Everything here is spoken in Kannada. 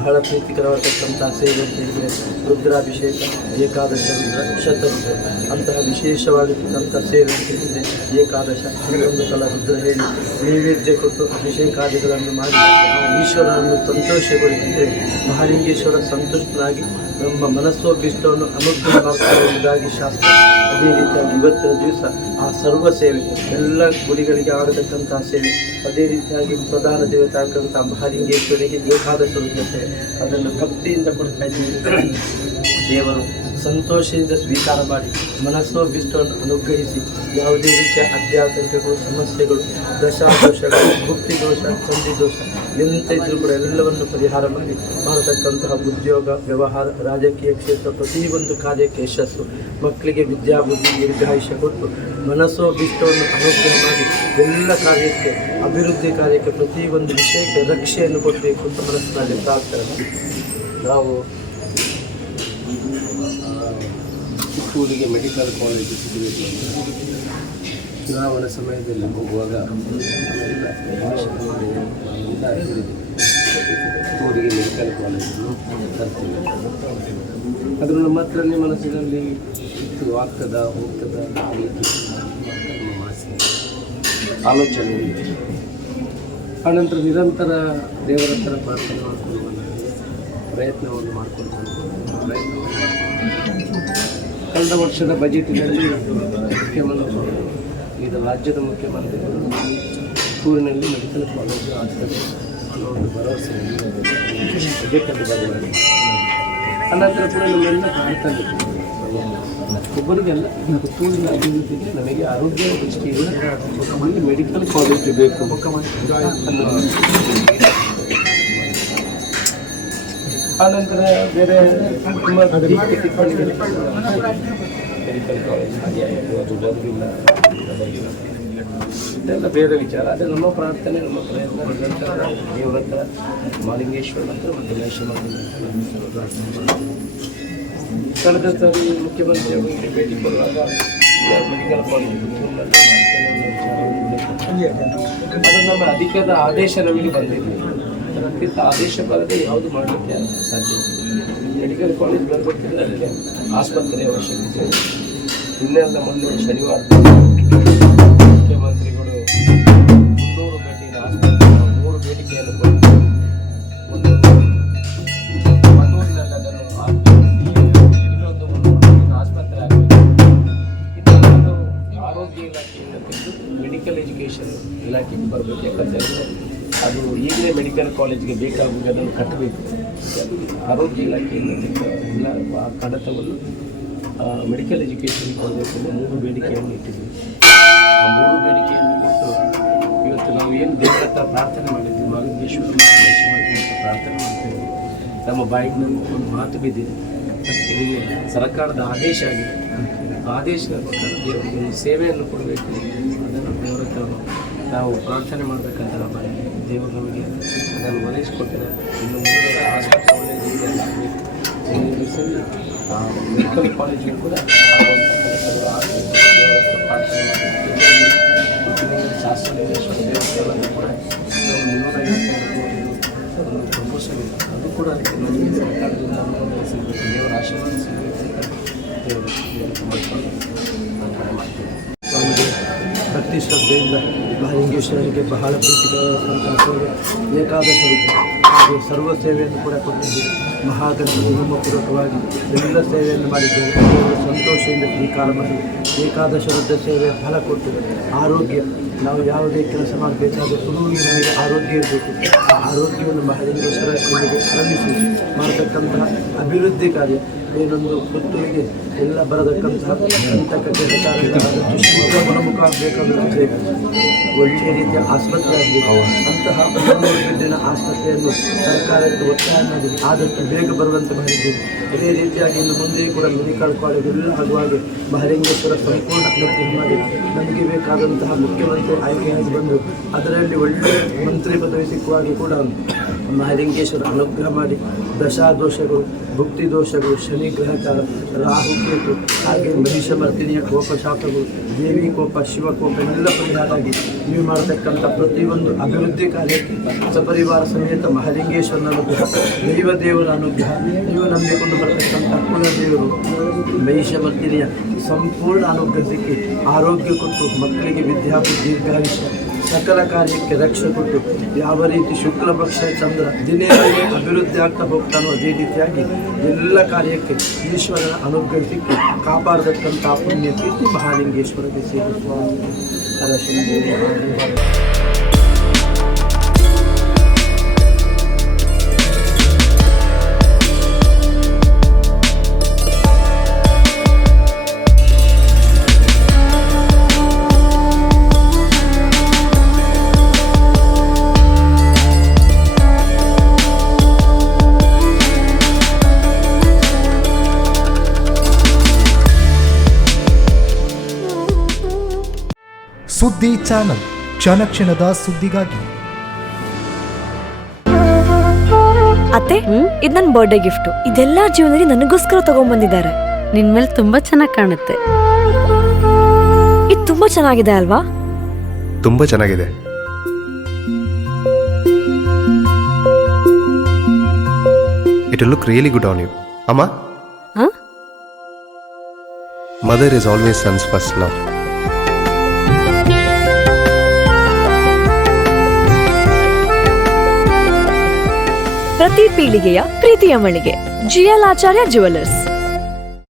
ಬಹಳ ಪ್ರೀತಿಕರವಾದಕ್ಕಂಥ ಸೇವೆ ಅಂತ ಹೇಳಿದರೆ ರುದ್ರಾಭಿಷೇಕ, ಏಕಾದಶ ರುದ್ರ, ಶತರುದ್ರ ಅಂತಹ ವಿಶೇಷವಾಗಿರ್ತಕ್ಕಂಥ ಸೇವೆ ಅಂತ ಹೇಳಿದರೆ ಏಕಾದಶ 11 ಸಲ ರುದ್ರ ಹೇಳಿ ನೈವೇದ್ಯ ಕೊಟ್ಟು ಅಭಿಷೇಕಾದಿಗಳನ್ನು ಮಾಡಿ ಆ ಈಶ್ವರನನ್ನು ಸಂತೋಷಗೊಳಿಸಿದರೆ ಮಹಾಲಿಂಗೇಶ್ವರ ಸಂತುಷ್ಟನಾಗಿ ನಮ್ಮ ಮನಸ್ಸೋಭಿಷ್ಟವನ್ನು ಅನುಗ್ರಹ ಮಾಡ್ತಾರೆ ಎಂಬುದಾಗಿ ಶಾಸ್ತ್ರ. ಅದೇ ರೀತಿಯಾಗಿ ಇವತ್ತಿನ ದಿವಸ ಆ ಸರ್ವ ಸೇವೆ ಎಲ್ಲ ಗುಡಿಗಳಿಗೆ ಆಡತಕ್ಕಂತಹ ಸೇವೆ, ಅದೇ ರೀತಿಯಾಗಿ ಪ್ರಧಾನ ದೇವತೆ ಆಗ್ತಕ್ಕಂಥ ಮಹಾಲಿಂಗೇಶ್ವರಿಗೆ ಏಕಾದಶ ರುದ್ರ ಸೇವೆ ಅದನ್ನು ಭಕ್ತಿಯಿಂದ ಕೊಡ್ತಾ ಇದ್ದೀವಿ. ದೇವರು ಸಂತೋಷದಿಂದ ಸ್ವೀಕಾರ ಮಾಡಿ ಮನಸ್ಸೋಭಿಷ್ಟವನ್ನು ಅನುಗ್ರಹಿಸಿ ಯಾವುದೇ ರೀತಿಯ ಅಧ್ಯಾತ್ಮಿಕಗಳು, ಸಮಸ್ಯೆಗಳು, ದಶಾದೋಷಗಳು, ಭುಕ್ತಿ ದೋಷ, ಸಂಧಿ ದೋಷ ಎಂತ ಇದ್ರೂ ಕೂಡ ಎಲ್ಲವನ್ನು ಪರಿಹಾರ ಮಾಡಿ ಮಾಡತಕ್ಕಂತಹ ಉದ್ಯೋಗ, ವ್ಯವಹಾರ, ರಾಜಕೀಯ ಕ್ಷೇತ್ರ ಪ್ರತಿಯೊಂದು ಕಾರ್ಯಕ್ಕೆ ಯಶಸ್ಸು, ಮಕ್ಕಳಿಗೆ ವಿದ್ಯಾಬುದ್ಧಿ ದೀರ್ಘಾಯುಷ್ಯ ಕೊಟ್ಟು ಮನಸ್ಸೋಭಿಷ್ಟವನ್ನು ಅನುಗ್ರಹ ಮಾಡಿ ಎಲ್ಲ ಕಾರ್ಯಕ್ಕೆ, ಅಭಿವೃದ್ಧಿ ಕಾರ್ಯಕ್ಕೆ, ಪ್ರತಿಯೊಂದು ವಿಷಯಕ್ಕೆ ರಕ್ಷೆಯನ್ನು ಕೊಡಬೇಕು ಅಂತ ಮನಸ್ಸಿನಲ್ಲಿ ಪ್ರಾರ್ಥನೆ. ನಾವು ಚಿಕ್ಕೂರಿಗೆ ಮೆಡಿಕಲ್ ಕಾಲೇಜು ಸಿಗಬೇಕು ಚುನಾವಣಾ ಸಮಯದಲ್ಲಿ ಹೋಗುವಾಗ ಚಿಕ್ಕೂರಿಗೆ ಮೆಡಿಕಲ್ ಕಾಲೇಜನ್ನು ತರ್ತೀವಿ. ಅದು ನಮ್ಮ ಹತ್ರನೇ ಮನಸ್ಸಿನಲ್ಲಿ ಇತ್ತು, ಆಗ್ತದ ಹೋಗ್ತದ ನಮ್ಮ ಆಸೆ ಆಲೋಚನೆ ಇದೆ. ಆನಂತರ ನಿರಂತರ ದೇವರ ಹತ್ರ ಪ್ರಾರ್ಥನೆ ಮಾಡಿಕೊಂಡು ಪ್ರಯತ್ನವನ್ನು ಮಾಡಿಕೊಂಡು ಕಳೆದ ವರ್ಷದ ಬಜೆಟಿನಲ್ಲಿ ಮುಖ್ಯಮಂತ್ರಿಗಳು, ಈಗ ರಾಜ್ಯದ ಮುಖ್ಯಮಂತ್ರಿಗಳು ಊರಿನಲ್ಲಿ ಮೆಡಿಕಲ್ ಕಾಲೇಜು ಆಸ್ಪತ್ರೆ ಅನ್ನೋ ಒಂದು ಭರವಸೆ ಬಜೆಟಲ್ಲಿ ಬರಬೇಕು. ಅನಂತರ ಕೂಡ ನಮ್ಮೆಲ್ಲ ಪ್ರಾರ್ಥನೆ ಒಬ್ಬರಿಗೆಲ್ಲ ಪುತ್ತೂರಿನ ಅಭಿವೃದ್ಧಿಗೆ ನಮಗೆ ಆರೋಗ್ಯ ದೃಷ್ಟಿಯಿಂದ ಒಂದು ಮೆಡಿಕಲ್ ಕಾಲೇಜ್ ಬೇಕು ಅನ್ನೋ. ಆನಂತರ ಬೇರೆ ತುಂಬ ಟಿಪ್ಪಣಿಗಳು ಮೆಡಿಕಲ್ ಕಾಲೇಜ್ ಹಾಗೆ ಆಯಿತು, ಅದು ಬರಲಿಲ್ಲ ಇದೆಲ್ಲ ಬೇರೆ ವಿಚಾರ. ಅದೇ ನಮ್ಮ ಪ್ರಾರ್ಥನೆ, ನಮ್ಮ ಪ್ರಯತ್ನ ನಿರಂತರ ದೇವರ ಹತ್ರ, ಮಹಾಲಿಂಗೇಶ್ವರ ಹತ್ರ ಮತ್ತು ಕಳೆದ ಸಾರಿ ಮುಖ್ಯಮಂತ್ರಿ ಅವರಿಗೆ ಭೇಟಿ ಕೊಡುವಾಗ ಮೆಡಿಕಲ್ ಕಾಲೇಜ್ ಅದು ನಮ್ಮ ಅಧಿಕದ ಆದೇಶ ನಮಗೆ ಬಂದಿದೆ. ಅದಕ್ಕಿಂತ ಆದೇಶ ಬರದೆ ಯಾವುದು ಮಾಡಲಿಕ್ಕೆ ಸಾಧ್ಯ. ಮೆಡಿಕಲ್ ಕಾಲೇಜ್ ಬರಬೇಕಿದ್ರೆ ಅದಕ್ಕೆ ಆಸ್ಪತ್ರೆ ಅವಶ್ಯಕತೆ. ಇನ್ನೆಲ್ಲ ಮೊನ್ನೆ ಶನಿವಾರ ಮುಖ್ಯಮಂತ್ರಿಗಳು 300 ಬೆಡ್ಡಿನ ಆಸ್ಪತ್ರೆ 3 ಬೇಡಿಕೆಯನ್ನು ಕೊಟ್ಟು ಒಂದು ಮದ್ದೂರಿನಲ್ಲಿ ಅದನ್ನು ಇನ್ನೊಂದು 300 ಬೆಡ್ಡಿನ ಆಸ್ಪತ್ರೆ ಆಗಬೇಕು. ಇದನ್ನು ಆರೋಗ್ಯ ಇಲಾಖೆಯಿಂದ ತೆಗೆದು ಮೆಡಿಕಲ್ ಎಜುಕೇಷನ್ ಇಲಾಖೆಗೆ ಬರಬೇಕು. ಯಾಕಂದರೆ ಅದು ಈಗಲೇ ಮೆಡಿಕಲ್ ಕಾಲೇಜ್ಗೆ ಬೇಕಾಗುವುದು, ಅದನ್ನು ಕಟ್ಟಬೇಕು. ಆರೋಗ್ಯ ಇಲಾಖೆಯಿಂದ ಎಲ್ಲ ಆ ಕಡತವನ್ನು ಮೆಡಿಕಲ್ ಎಜುಕೇಷನ್ ಕೊಡಬೇಕು ಅಂತ 3 ಬೇಡಿಕೆಯನ್ನು ಇಟ್ಟಿದ್ವಿ. ಆ 3 ಬೇಡಿಕೆಯನ್ನು ಕೊಟ್ಟು ಇವತ್ತು ನಾವು ಏನು ದೇವರ ಹತ್ರ ಪ್ರಾರ್ಥನೆ ಮಾಡಿದ್ವಿ, ಮಹಾಲಿಂಗೇಶ್ವರ ಅಂತ ಪ್ರಾರ್ಥನೆ ಮಾಡ್ತೀವಿ. ನಮ್ಮ ಬಾಯಿಗೆ ಒಂದು ಮಾತು ಬಿದ್ದಿದೆ, ಇಲ್ಲಿ ಸರ್ಕಾರದ ಆದೇಶ ಆಗಿದೆ. ಆದೇಶದ ಪ್ರಕಾರ ದೇವರಿಗೆ ಒಂದು ಸೇವೆಯನ್ನು ಕೊಡಬೇಕು. ಅದನ್ನು ದೇವರ ಹತ್ರ ನಾವು ಪ್ರಾರ್ಥನೆ ಮಾಡಬೇಕಂತ ನಮ್ಮ ದೇವರು ನಮಗೆ ಅದನ್ನು ಒದಗಿಸಿಕೊಟ್ಟಿದ್ದಾರೆ. ಇನ್ನು ಮುಂದೆ ಆಸ್ಪತ್ರೆ ಒಳ್ಳೆಯ ರೀತಿಯಲ್ಲಿ ಆಗಬೇಕು. ಈ ದಿವಸದಲ್ಲಿ ಮೆಡಿಕಲ್ ಕಾಲೇಜಿಗೆ ಕೂಡ ಆಗಬೇಕು. ದೇವರ ಹತ್ರ ಪ್ರಾರ್ಥನೆ ಮಾಡಬೇಕು. ಶಾಸ್ತ್ರೀಶ್ವರ ದೇವಸ್ಥಾನದಲ್ಲಿ ಕೂಡ 350 ಒಂದು ಪ್ರಪೋಸಲ್ ಇದೆ. ಅದು ಕೂಡ ನಮಗೆ ಸರ್ಕಾರದಿಂದ ಅನುಮೋದನೆ ಸಿಗಬೇಕು, ದೇವರ ಆಶೀರ್ವಾದ ಸಿಗಬೇಕು ಅಂತ ದೇವರು ಮಾಡಿಕೊಂಡು ಮಾಡ್ತೇವೆ. ಭಕ್ತಿ ಶ್ರದ್ಧೆಯಿಂದ ಮಹಾಲಿಂಗೇಶ್ವರನಿಗೆ ಬಹಳ ಪ್ರೀತಿಕರವಾದಂತಹ ಸೇವೆ ಏಕಾದಶ ರುದ್ರ ಹಾಗೂ ಸರ್ವ ಸೇವೆಯನ್ನು ಕೂಡ ಕೊಟ್ಟಿದ್ದೀವಿ. ಮಹಾಗಣಪತಿ ಹೋಮಪೂರ್ವಕವಾಗಿ ಎಲ್ಲ ಸೇವೆಯನ್ನು ಮಾಡಿದ್ದೇವೆ. ದೇವರು ಸಂತೋಷದಿಂದ ಸ್ವೀಕಾರ ಮಾಡಿ ಏಕಾದಶ ರುದ್ರ ಸೇವೆ ಫಲ ಕೊಟ್ಟು ಆರೋಗ್ಯ, ನಾವು ಯಾವುದೇ ಕೆಲಸ ಮಾಡಬೇಕಾದ್ರೆ ಸುರುವಿಗೆ ನಮಗೆ ಆರೋಗ್ಯ ಇರಬೇಕು. ಆ ಆರೋಗ್ಯವನ್ನು ಮಹಾಲಿಂಗೇಶ್ವರ ಇಲ್ಲಿಗೆ ಆರಂಭಿಸಿ ಮಾಡತಕ್ಕಂತಹ ಅಭಿವೃದ್ಧಿ ಕಾರ್ಯ ಏನೊಂದು ಪುತ್ತೂರಿಗೆ ಎಲ್ಲ ಬರತಕ್ಕಂತಹ ಅಂತಕಕ್ಕೆ ಆದಷ್ಟು ಶೀಘ್ರ ಗುಣಮುಖ ಆಗಬೇಕಾಗುತ್ತೆ. ಒಳ್ಳೆಯ ರೀತಿಯ ಆಸ್ಪತ್ರೆ ಆಗಬೇಕು. ಅಂತಹ 300 ಬೆಡ್ಡಿನ ಆಸ್ಪತ್ರೆಯನ್ನು ಸರ್ಕಾರಕ್ಕೆ ಒತ್ತಾಯ ಮಾಡಿ ಆದಷ್ಟು ಬೇಗ ಬರುವಂತೆ ಮಾಡಿದ್ದೇವೆ. ಅದೇ ರೀತಿಯಾಗಿ ಇನ್ನು ಮುಂದೆಯೂ ಕೂಡ ಮೆಡಿಕಲ್ ಕಾಲೇಜ್ ಎಲ್ಲ ಆಗುವಾಗ ಮಹಾಲಿಂಗೇಶ್ವರ ಸಂಪೂರ್ಣ ಅಭಿವೃದ್ಧಿ ಮಾಡಿ ನಮಗೆ ಬೇಕಾದಂತಹ ಮುಖ್ಯಮಂತ್ರಿ ಆಯ್ಕೆಯಾಗಿ ಬಂದು ಅದರಲ್ಲಿ ಒಳ್ಳೆಯ ಮಂತ್ರಿ ಪದವಿ ಸಿಕ್ಕುವಾಗಿ ಕೂಡ ಮಹಾಲಿಂಗೇಶ್ವರ ಅನುಗ್ರಹ ಮಾಡಿ ದಶಾದೋಷಗಳು, ಭುಕ್ತಿ ದೋಷಗಳು, ಶನಿಗ್ರಹಕಾಲ, ರಾಹುಕೇತು, ಹಾಗೆ ಮಹಿಷಮರ್ದಿನಿಯ ಕೋಪ ಶಾಪಗಳು, ದೇವಿ ಕೋಪ, ಶಿವಕೋಪ ಎಲ್ಲ ಪರಿಹಾರ ಆಗಿ ನೀವು ಮಾಡತಕ್ಕಂಥ ಪ್ರತಿಯೊಂದು ಅಭಿವೃದ್ಧಿ ಕಾರ್ಯಕ್ಕೆ ಸಪರಿವಾರ ಸಮೇತ ಮಹಾಲಿಂಗೇಶ್ವರನ ಅನುಗ್ರಹ, ದೇವರ ಅನುಗ್ರಹ, ನೀವು ನಂಬಿಕೊಂಡು ಬರತಕ್ಕಂಥ ಕುಲದೇವರು ಮಹಿಷಮರ್ದಿನಿಯ ಸಂಪೂರ್ಣ ಅನುಗ್ರಹಕ್ಕೆ ಆರೋಗ್ಯ ಕೊಟ್ಟು ಮಕ್ಕಳಿಗೆ ವಿದ್ಯಾಬುದ್ಧಿ, ದೀರ್ಘಾಯುಷ್ಯ, ಸಕಲ ಕಾರ್ಯಕ್ಕೆ ರಕ್ಷೆ ಕೊಟ್ಟು ಯಾವ ರೀತಿ ಶುಕ್ಲ ಪಕ್ಷ ಚಂದ್ರ ದಿನೇ ದಿನೇ ಅಭಿವೃದ್ಧಿ ಆಗ್ತಾ ಹೋಗ್ತಾನೋ ಅದೇ ರೀತಿಯಾಗಿ ಎಲ್ಲ ಕಾರ್ಯಕ್ಕೆ ಈಶ್ವರನ ಅನುಗ್ರಹಕ್ಕೆ ಕಾಪಾಡತಕ್ಕಂಥ ಪುಣ್ಯ ಕೀರ್ತಿ ಮಹಾಲಿಂಗೇಶ್ವರಕ್ಕೆ ಸೇರಿಸುವ ಹರ ಶಂಭೋ ಮಹಾದೇವ. ಸುದ್ದಿ ಚಾನಲ್, ಕ್ಷಣ ಕ್ಷಣದ ಸುದ್ದಿಗಾಗಿ. ಅತ್ತೆ, ಇದು ನನ್ನ ಬರ್ಡೇ ಗಿಫ್ಟ್. ಇದೆಲ್ಲ ಜೀವನದಲ್ಲಿ ನನಗೋಸ್ಕರ ತಗೊಂಡ್ಬಂದಿದ್ದಾರೆ. ನಿನ್ ಮೇಲೆ ತುಂಬಾ ಚೆನ್ನಾಗಿ ಕಾಣುತ್ತೆ. ಇದು ತುಂಬಾ ಚೆನ್ನಾಗಿದೆ ಅಲ್ವಾ? ತುಂಬಾ ಚೆನ್ನಾಗಿದೆ. It will look really good on you. Amma? Huh? Mother is always son's first love. ಪ್ರತಿ ಪೀಳಿಗೆಯ ಪ್ರೀತಿಯ ಮಳಿಗೆ GL ಆಚಾರ್ಯ ಜುವೆಲ್ಲರ್ಸ್.